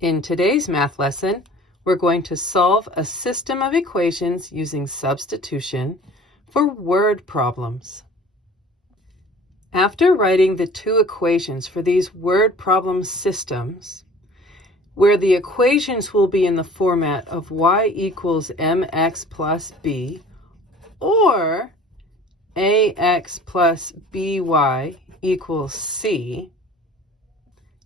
In today's math lesson, we're going to solve a system of equations using substitution for word problems. After writing the two equations for these word problem systems, where the equations will be in the format of y equals mx plus b or ax plus by equals c,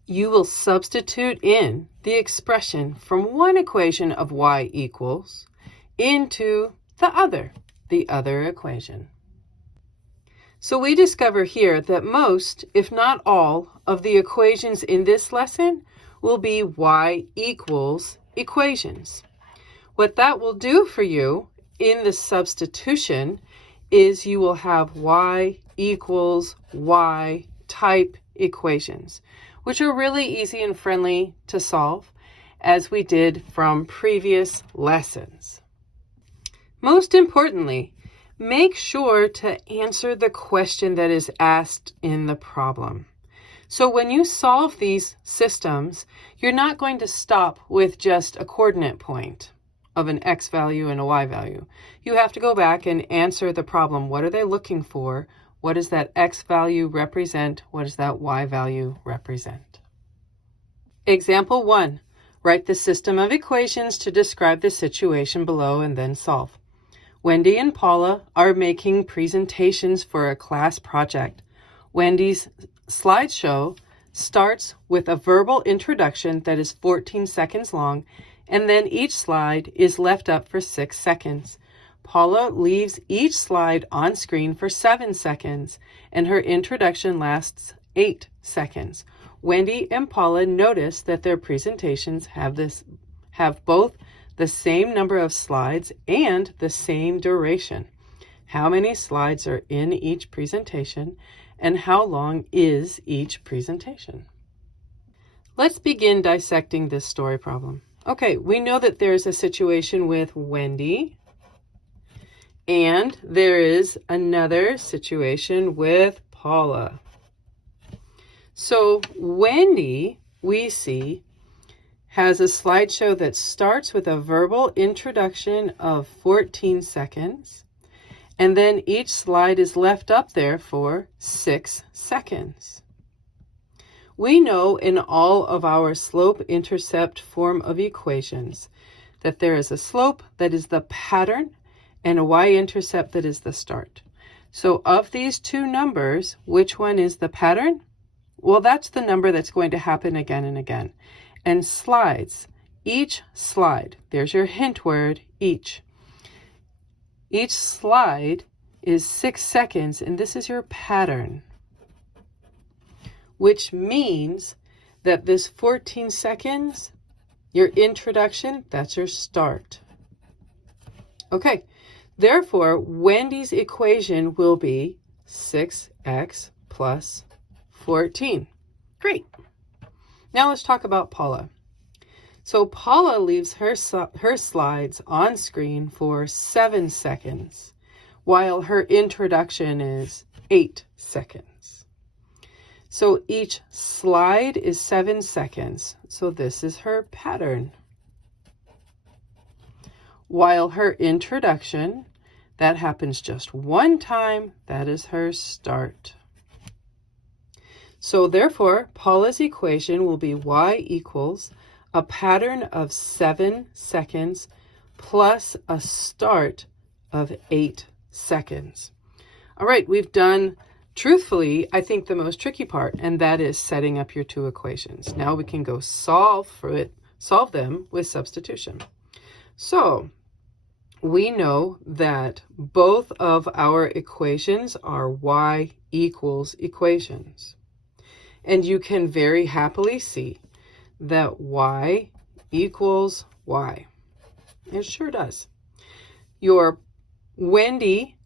you will substitute in the expression from one equation of y equals into the other equation. So we discover here that most, if not all, of the equations in this lesson will be y equals equations. What that will do for you in the substitution is you will have y equals y type equations, which are really easy and friendly to solve, as we did from previous lessons. Most importantly, make sure to answer the question that is asked in the problem. So when you solve these systems, you're not going to stop with just a coordinate point of an x value and a y value. You have to go back and answer the problem. What are they looking for? What does that x value represent? What does that y value represent? Example 1. Write the system of equations to describe the situation below and then solve. Wendy and Paula are making presentations for a class project. Wendy's slideshow starts with a verbal introduction that is 14 seconds long, and then each slide is left up for 6 seconds. Paula leaves each slide on screen for 7 seconds, and her introduction lasts 8 seconds. Wendy and Paula notice that their presentations have both the same number of slides and the same duration. How many slides are in each presentation, and how long is each presentation? Let's begin dissecting this story problem. Okay, we know that there's a situation with Wendy, and there is another situation with Paula. So Wendy, we see, has a slideshow that starts with a verbal introduction of 14 seconds, and then each slide is left up there for 6 seconds. We know in all of our slope-intercept form of equations that there is a slope that is the pattern and a y-intercept that is the start. So of these two numbers, which one is the pattern? Well, that's the number that's going to happen again and again. And slides, each slide, there's your hint word, each. Each slide is 6 seconds, and this is your pattern, which means that this 14 seconds, your introduction, that's your start. Okay, therefore, Wendy's equation will be 6x plus 14. Great. Now let's talk about Paula. So Paula leaves her slides on screen for 7 seconds, while her introduction is 8 seconds. So each slide is 7 seconds. So this is her pattern. While her introduction, that happens just one time, that is her start. So therefore, Paula's equation will be y equals a pattern of 7 seconds plus a start of 8 seconds. All right, we've done, truthfully, I think the most tricky part, and that is setting up your two equations. Now we can go solve them with substitution. So we know that both of our equations are y equals equations. And you can very happily see that y equals y. It sure does. Your Wendy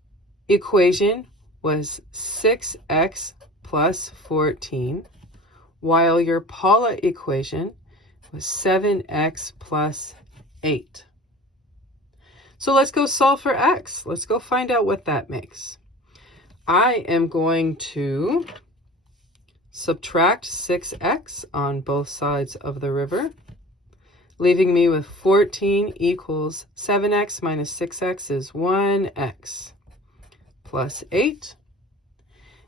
equation was 6x plus 14, while your Paula equation was 7x plus 8. So let's go solve for x. Let's go find out what that makes. I am going to subtract 6x on both sides of the river. leaving me with 14 equals 7x minus 6x is 1x plus 8.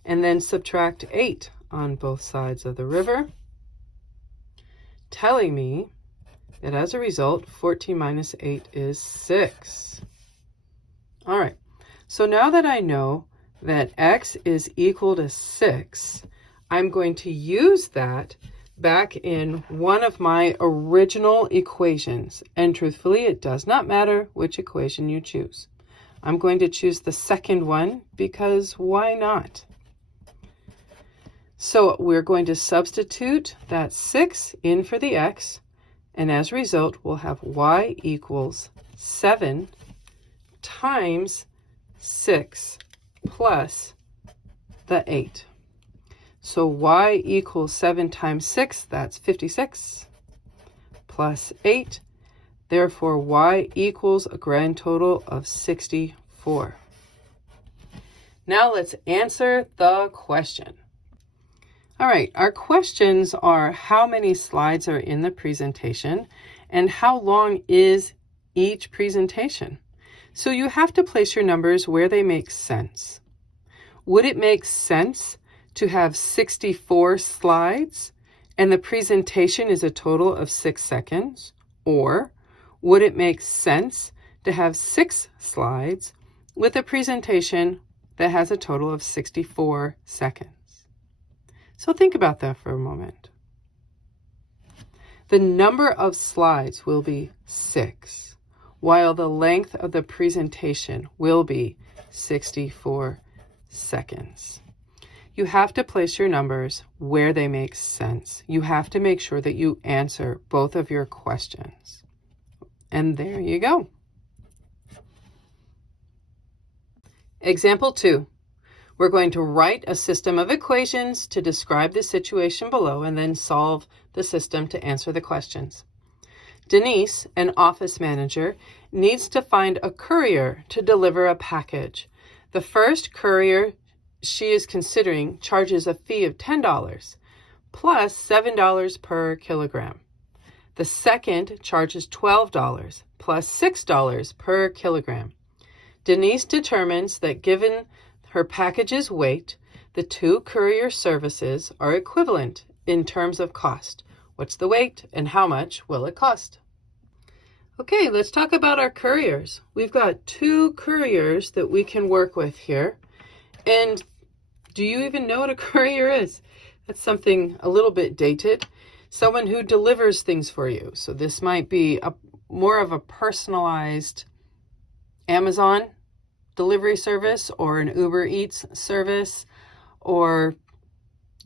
And then subtract 8 on both sides of the river, telling me that as a result, 14 minus 8 is 6. All right, so now that I know that x is equal to 6, I'm going to use that back in one of my original equations. And truthfully, it does not matter which equation you choose. I'm going to choose the second one because why not? So we're going to substitute that 6 in for the x, and as a result, we'll have y equals 7 times 6 plus the 8. So y equals 7 times 6, that's 56, plus 8. Therefore, y equals a grand total of 64. Now let's answer the question. All right, our questions are how many slides are in the presentation and how long is each presentation? So you have to place your numbers where they make sense. Would it make sense to have 64 slides and the presentation is a total of 6 seconds? Or would it make sense to have 6 slides with a presentation that has a total of 64 seconds? So think about that for a moment. The number of slides will be 6, while the length of the presentation will be 64 seconds. You have to place your numbers where they make sense. You have to make sure that you answer both of your questions. And there you go. Example 2. We're going to write a system of equations to describe the situation below and then solve the system to answer the questions. Denise, an office manager, needs to find a courier to deliver a package. The first courier she is considering charges a fee of $10 plus $7 per kilogram. The second charges $12 plus $6 per kilogram. Denise determines that given her package's weight, the two courier services are equivalent in terms of cost. What's the weight and how much will it cost? Okay, let's talk about our couriers. We've got 2 couriers that we can work with here. And do you even know what a courier is? That's something a little bit dated. Someone who delivers things for you. So this might be more of a personalized Amazon delivery service or an Uber Eats service or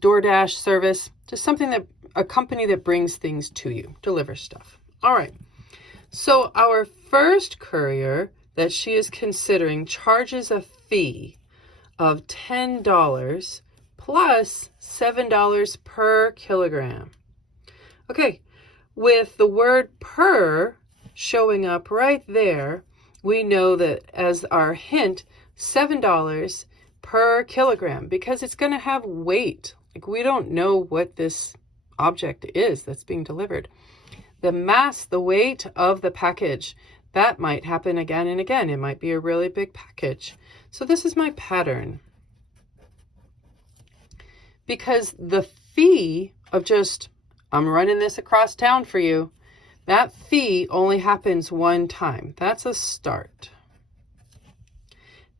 DoorDash service, just something that a company that brings things to you, delivers stuff. All right. So our first courier that she is considering charges a fee of $10 plus $7 per kilogram. Okay, with the word per showing up right there, we know that as our hint, $7 per kilogram, because it's going to have weight. Like we don't know what this object is that's being delivered. The mass, the weight of the package, that might happen again and again. It might be a really big package. So this is my pattern. Because the fee of just, I'm running this across town for you, that fee only happens one time. That's a start.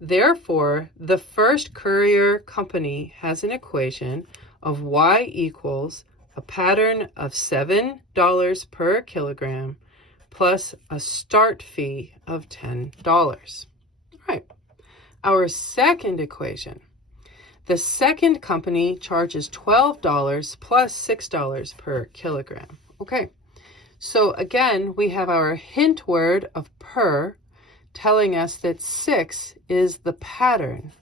Therefore, the first courier company has an equation of y equals a pattern of $7 per kilogram plus a start fee of $10. All right. Our second equation. The second company charges $12 plus $6 per kilogram. Okay. So again, we have our hint word of per telling us that 6 is the pattern,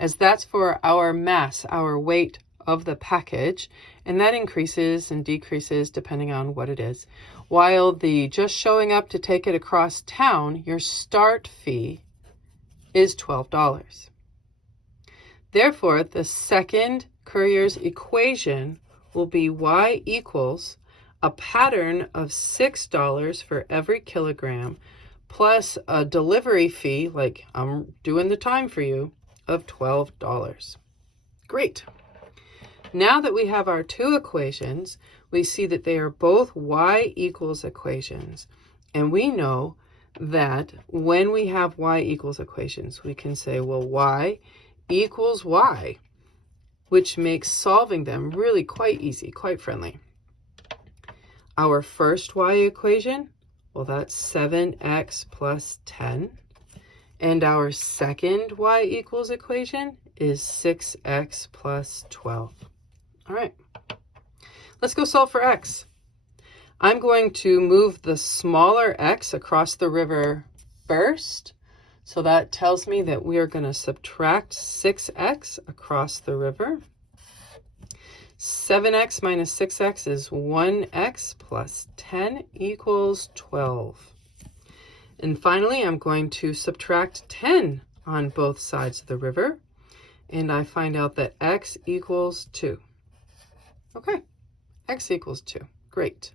as that's for our mass, our weight of the package, and that increases and decreases depending on what it is. While the just showing up to take it across town, your start fee is $12. Therefore, the second courier's equation will be y equals a pattern of $6 for every kilogram, plus a delivery fee, like I'm doing the time for you, of $12. Great. Now that we have our two equations, we see that they are both y equals equations. And we know that when we have y equals equations, we can say, well, y equals y, which makes solving them really quite easy, quite friendly. Our first y equation, well, that's 7x plus 10. And our second y equals equation is 6x plus 12. All right, let's go solve for x. I'm going to move the smaller x across the river first. So that tells me that we are going to subtract 6x across the river. 7x minus 6x is 1x plus 10 equals 12. And finally, I'm going to subtract 10 on both sides of the river. And I find out that x equals 2. Okay, x equals 2. Great.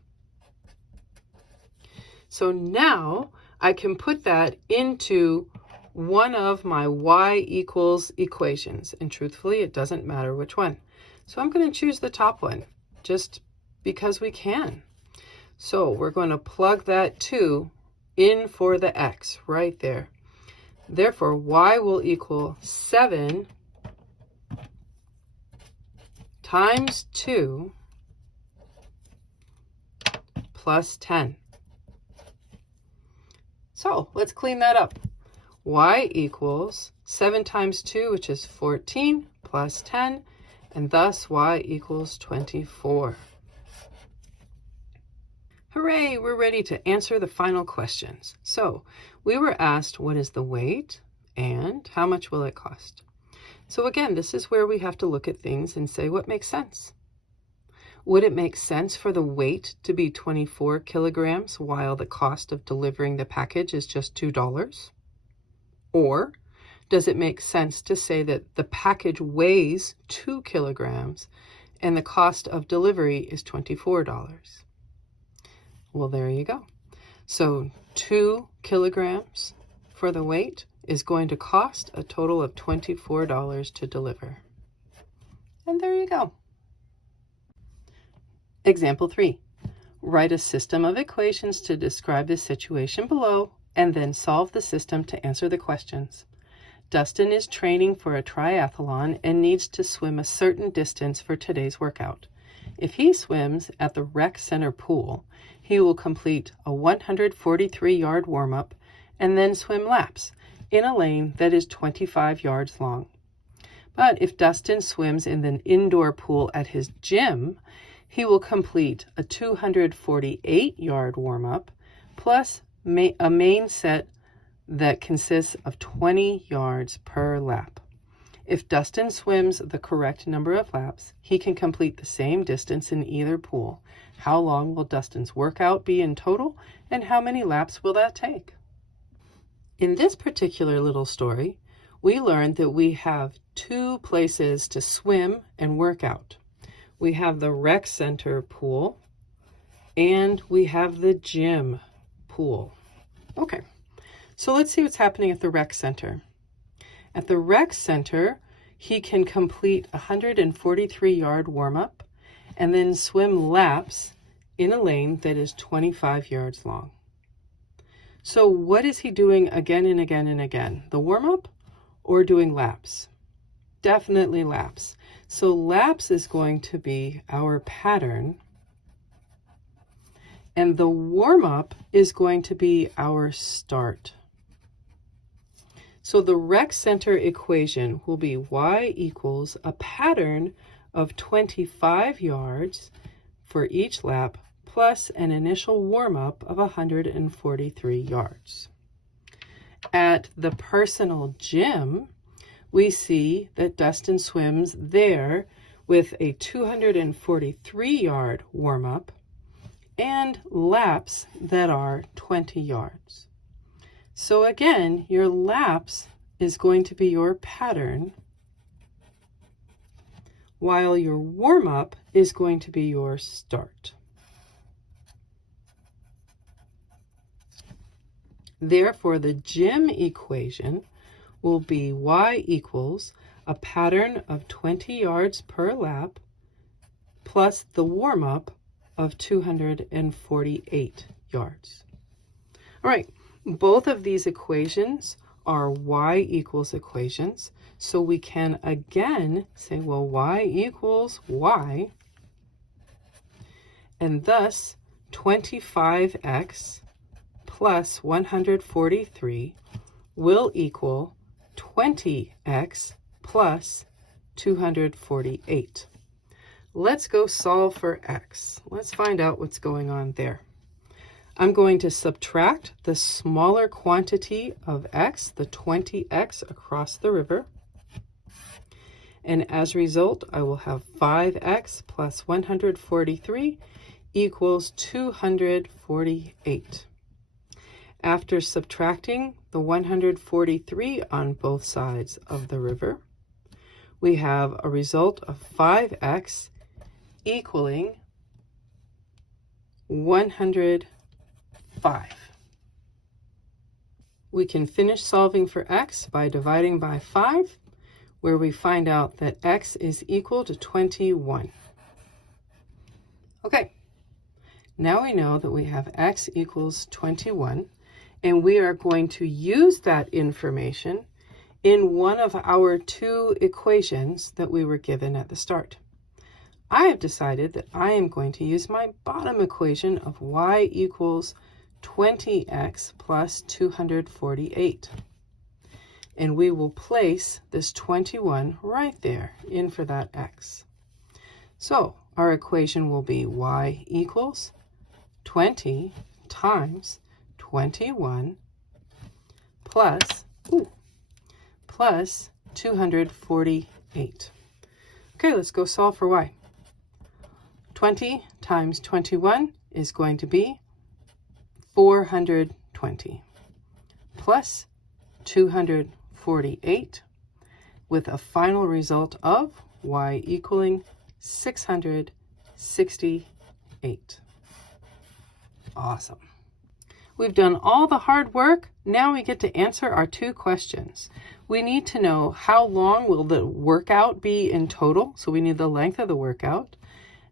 So now I can put that into one of my y equals equations. And truthfully, it doesn't matter which one. So I'm going to choose the top one, just because we can. So we're going to plug that 2 in for the x right there. Therefore, y will equal 7 times 2 plus 10. So let's clean that up. Y equals 7 times 2, which is 14, plus 10, and thus y equals 24. Hooray, we're ready to answer the final questions. So we were asked, what is the weight and how much will it cost? So again, this is where we have to look at things and say what makes sense. Would it make sense for the weight to be 24 kilograms while the cost of delivering the package is just $2? Or does it make sense to say that the package weighs 2 kilograms and the cost of delivery is $24? Well, there you go. So 2 kilograms for the weight is going to cost a total of $24 to deliver. And there you go. Example 3. Write a system of equations to describe the situation below and then solve the system to answer the questions. Dustin is training for a triathlon and needs to swim a certain distance for today's workout. If he swims at the rec center pool, he will complete a 143-yard warm-up and then swim laps in a lane that is 25 yards long. But if Dustin swims in the indoor pool at his gym, he will complete a 248-yard warm-up plus a main set that consists of 20 yards per lap. If Dustin swims the correct number of laps, he can complete the same distance in either pool. How long will Dustin's workout be in total, and how many laps will that take? In this particular little story, we learned that we have 2 places to swim and work out. We have the rec center pool, and we have the gym pool. Okay, so let's see what's happening at the rec center. At the rec center, he can complete a 143-yard warm-up and then swim laps in a lane that is 25 yards long. So what is he doing again and again and again? The warm-up or doing laps? Definitely laps. So laps is going to be our pattern, and the warm-up is going to be our start. So the rec center equation will be y equals a pattern of 25 yards for each lap plus an initial warm-up of 143 yards. At the personal gym, we see that Dustin swims there with a 243-yard warm-up and laps that are 20 yards. So again, your laps is going to be your pattern, while your warm-up is going to be your start. Therefore, the gym equation will be y equals a pattern of 20 yards per lap plus the warm-up of 248 yards. All right, both of these equations are y equals equations, so we can again say, well, y equals y, and thus 25x plus 143 will equal 20x plus 248. Let's go solve for x. Let's find out what's going on there. I'm going to subtract the smaller quantity of x, the 20x across the river. And as a result, I will have 5x plus 143 equals 248. After subtracting the 143 on both sides of the river, we have a result of 5x equaling 105. We can finish solving for x by dividing by 5, where we find out that x is equal to 21. Okay, now we know that we have x equals 21, and we are going to use that information in one of our two equations that we were given at the start. I have decided that I am going to use my bottom equation of y equals 20x plus 248. And we will place this 21 right there in for that x. So our equation will be y equals 20 times 21 plus 248. Okay, let's go solve for y. 20 times 21 is going to be 420 plus 248 with a final result of y equaling 668. Awesome. We've done all the hard work. Now we get to answer our two questions. We need to know how long will the workout be in total, so we need the length of the workout,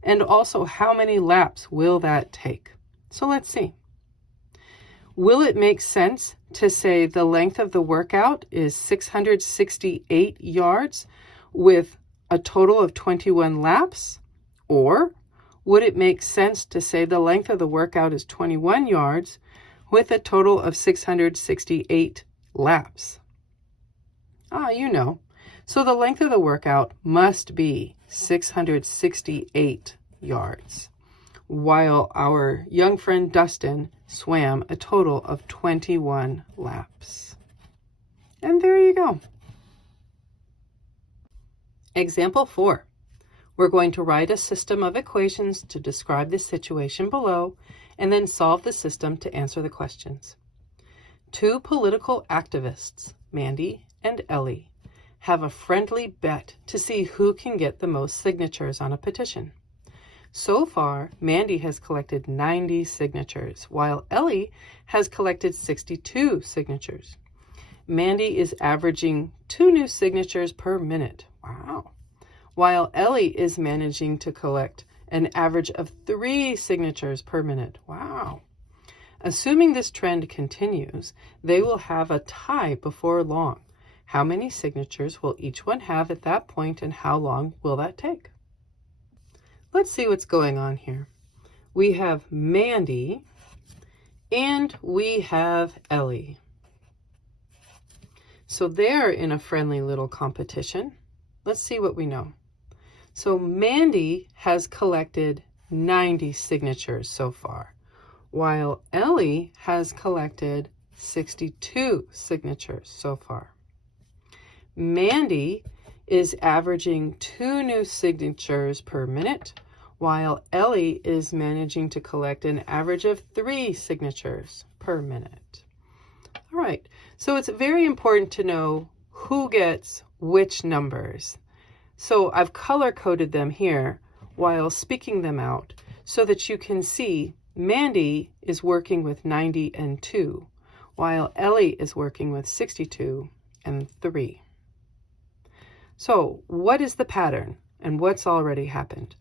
and also how many laps will that take. So let's see. Will it make sense to say the length of the workout is 668 yards with a total of 21 laps? Or would it make sense to say the length of the workout is 21 yards with a total of 668 laps? You know. So the length of the workout must be 668 yards, while our young friend Dustin swam a total of 21 laps. And there you go. Example 4. We're going to write a system of equations to describe the situation below, and then solve the system to answer the questions. Two political activists, Mandy and Ellie, have a friendly bet to see who can get the most signatures on a petition. So far, Mandy has collected 90 signatures, while Ellie has collected 62 signatures. Mandy is averaging 2 new signatures per minute. Wow. While Ellie is managing to collect an average of 3 signatures per minute. Wow. Assuming this trend continues, they will have a tie before long. How many signatures will each one have at that point, and how long will that take? Let's see what's going on here. We have Mandy and we have Ellie. So they're in a friendly little competition. Let's see what we know. So Mandy has collected 90 signatures so far, while Ellie has collected 62 signatures so far. Mandy is averaging 2 new signatures per minute, while Ellie is managing to collect an average of 3 signatures per minute. All right, so it's very important to know who gets which numbers. So I've color-coded them here while speaking them out so that you can see Mandy is working with 90 and 2, while Ellie is working with 62 and 3. So what is the pattern and what's already happened?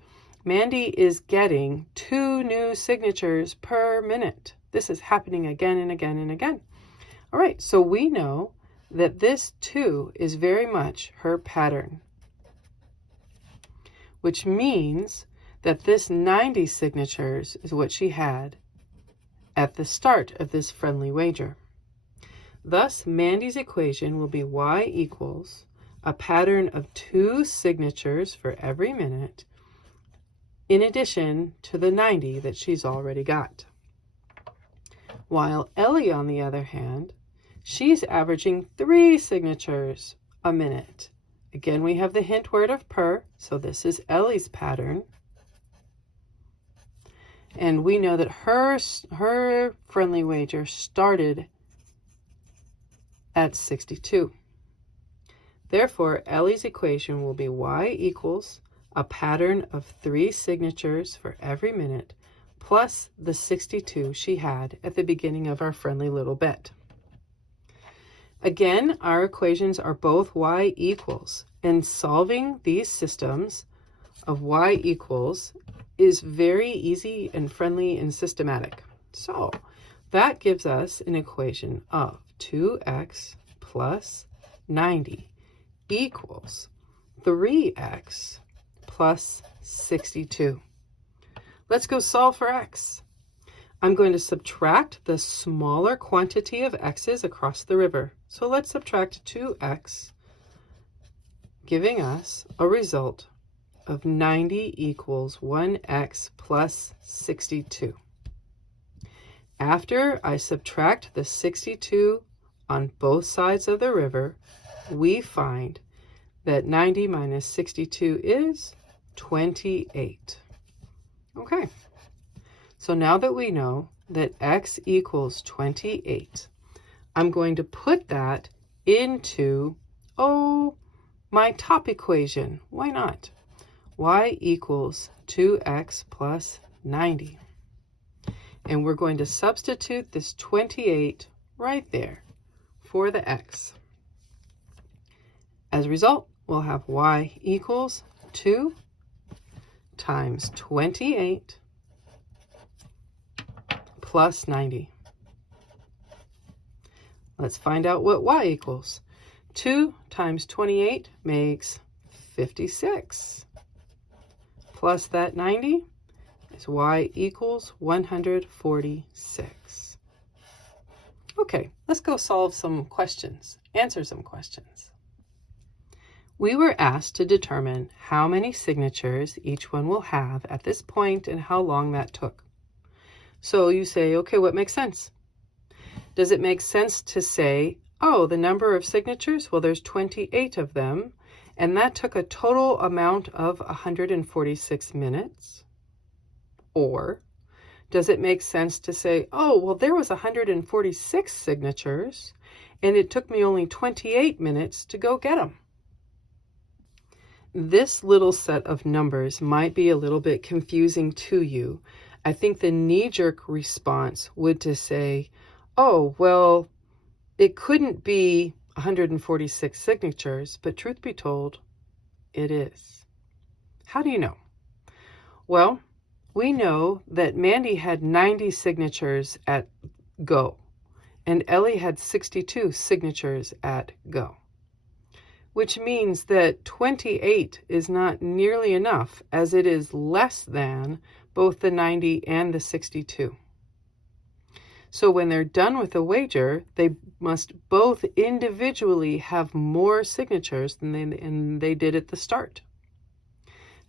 Mandy is getting 2 new signatures per minute. This is happening again and again and again. All right, so we know that this 2 is very much her pattern, which means that this 90 signatures is what she had at the start of this friendly wager. Thus, Mandy's equation will be y equals a pattern of 2 signatures for every minute, in addition to the 90 that she's already got. While Ellie, on the other hand, she's averaging 3 signatures a minute. Again, we have the hint word of per, so this is Ellie's pattern. And we know that her friendly wager started at 62. Therefore, Ellie's equation will be y equals a pattern of 3 signatures for every minute plus the 62 she had at the beginning of our friendly little bet. Again, our equations are both y equals, and solving these systems of y equals is very easy and friendly and systematic. So that gives us an equation of 2x plus 90 equals 3x plus 62. Let's go solve for x. I'm going to subtract the smaller quantity of x's across the river. So let's subtract 2x, giving us a result of 90 equals 1x plus 62. After I subtract the 62 on both sides of the river, we find that 90 minus 62 is 28. Okay, so now that we know that x equals 28, I'm going to put that into, my top equation. Why not? Y equals 2x plus 90. And we're going to substitute this 28 right there for the x. As a result, we'll have y equals 2 times 28 plus 90. Let's find out what y equals. 2 times 28 makes 56. Plus that 90 is y equals 146. Okay, let's go solve some questions, answer some questions. We were asked to determine how many signatures each one will have at this point and how long that took. So you say, okay, what makes sense? Does it make sense to say, the number of signatures? Well, there's 28 of them, and that took a total amount of 146 minutes. Or does it make sense to say, well, there was 146 signatures, and it took me only 28 minutes to go get them? This little set of numbers might be a little bit confusing to you. I think the knee-jerk response would to say, well, it couldn't be 146 signatures, but truth be told, it is. How do you know? Well, we know that Mandy had 90 signatures at go, and Ellie had 62 signatures at go, which means that 28 is not nearly enough, as it is less than both the 90 and the 62. So when they're done with the wager, they must both individually have more signatures than they did at the start.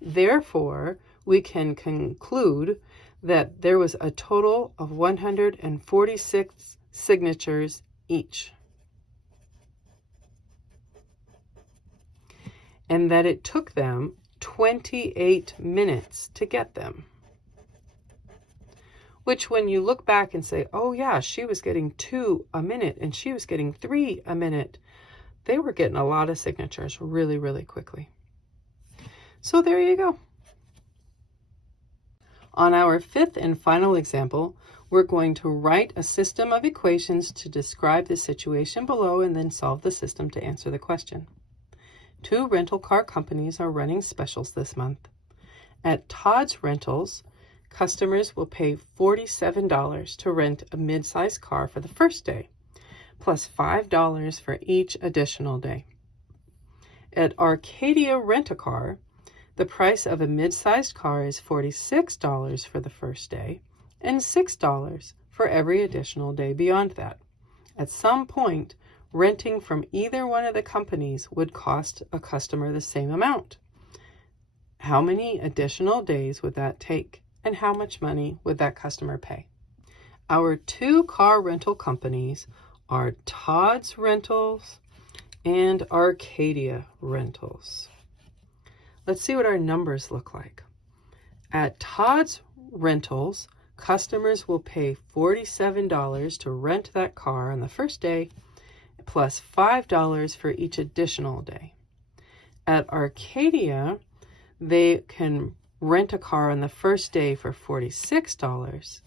Therefore, we can conclude that there was a total of 146 signatures each, and that it took them 28 minutes to get them. Which, when you look back and say, yeah, she was getting 2 a minute and she was getting 3 a minute, they were getting a lot of signatures really, really quickly. So there you go. On our 5th and final example, we're going to write a system of equations to describe the situation below and then solve the system to answer the question. 2 rental car companies are running specials this month. At Todd's Rentals, customers will pay $47 to rent a mid-sized car for the first day, plus $5 for each additional day. At Arcadia Rent-A-Car, the price of a mid-sized car is $46 for the first day and $6 for every additional day beyond that. At some point, renting from either one of the companies would cost a customer the same amount. How many additional days would that take, and how much money would that customer pay? Our 2 car rental companies are Todd's Rentals and Arcadia Rentals. Let's see what our numbers look like. At Todd's Rentals, customers will pay $47 to rent that car on the first day, plus $5 for each additional day. At Arcadia, they can rent a car on the first day for $46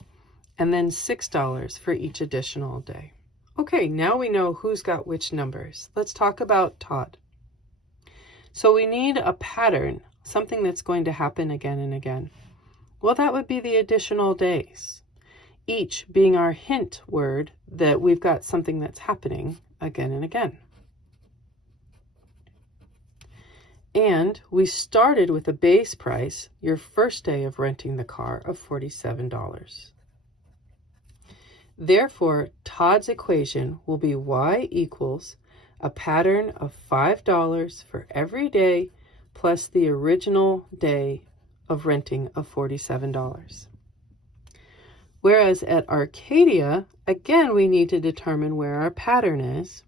and then $6 for each additional day. Okay, now we know who's got which numbers. Let's talk about Todd. So we need a pattern, something that's going to happen again and again. Well, that would be the additional days, each being our hint word that we've got something that's happening again and again. And we started with a base price, your first day of renting the car, of $47. Therefore, Todd's equation will be y equals a pattern of $5 for every day plus the original day of renting of $47. Whereas at Arcadia, again, we need to determine where our pattern is.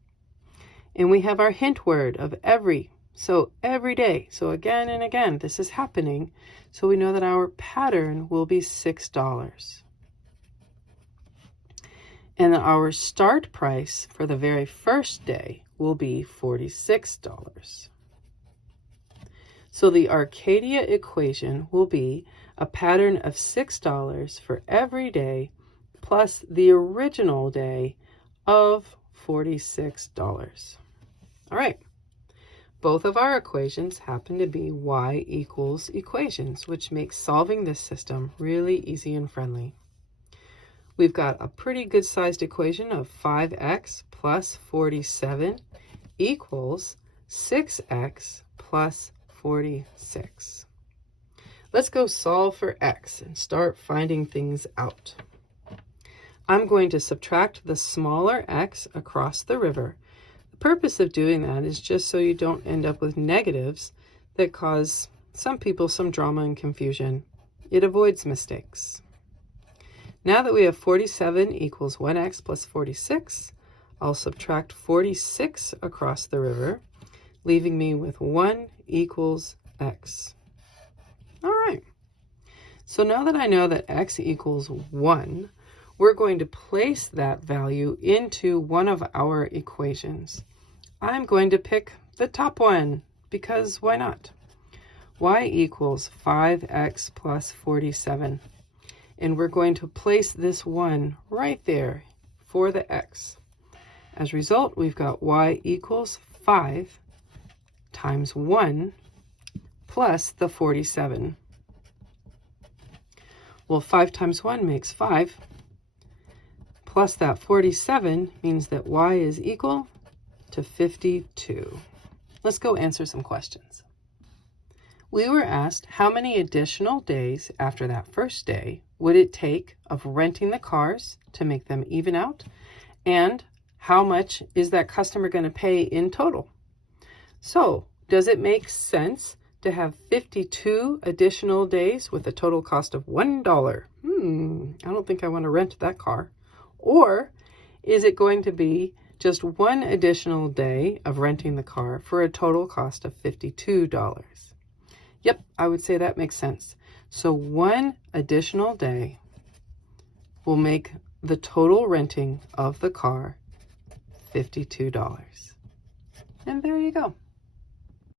And we have our hint word of every. So every day. So again and again, this is happening. So we know that our pattern will be $6. And our start price for the very first day will be $46. So the Arcadia equation will be a pattern of $6 for every day plus the original day of $46. All right. Both of our equations happen to be y equals equations, which makes solving this system really easy and friendly. We've got a pretty good sized equation of 5x plus 47 equals 6x plus 46. Let's go solve for x and start finding things out. I'm going to subtract the smaller x across the river. The purpose of doing that is just so you don't end up with negatives that cause some people some drama and confusion. It avoids mistakes. Now that we have 47 equals 1x plus 46, I'll subtract 46 across the river, leaving me with 1 equals x. All right. So now that I know that x equals 1, we're going to place that value into one of our equations. I'm going to pick the top one because why not? Y equals 5x plus 47. And we're going to place this 1 right there for the x. As a result, we've got y equals 5 times 1 plus the 47. Well, 5 times 1 makes 5. Plus that 47 means that y is equal to 52. Let's go answer some questions. We were asked how many additional days after that first day would it take of renting the cars to make them even out, and how much is that customer going to pay in total? So, does it make sense to have 52 additional days with a total cost of $1? I don't think I want to rent that car. Or is it going to be just one additional day of renting the car for a total cost of $52? Yep, I would say that makes sense. So one additional day will make the total renting of the car $52. And there you go.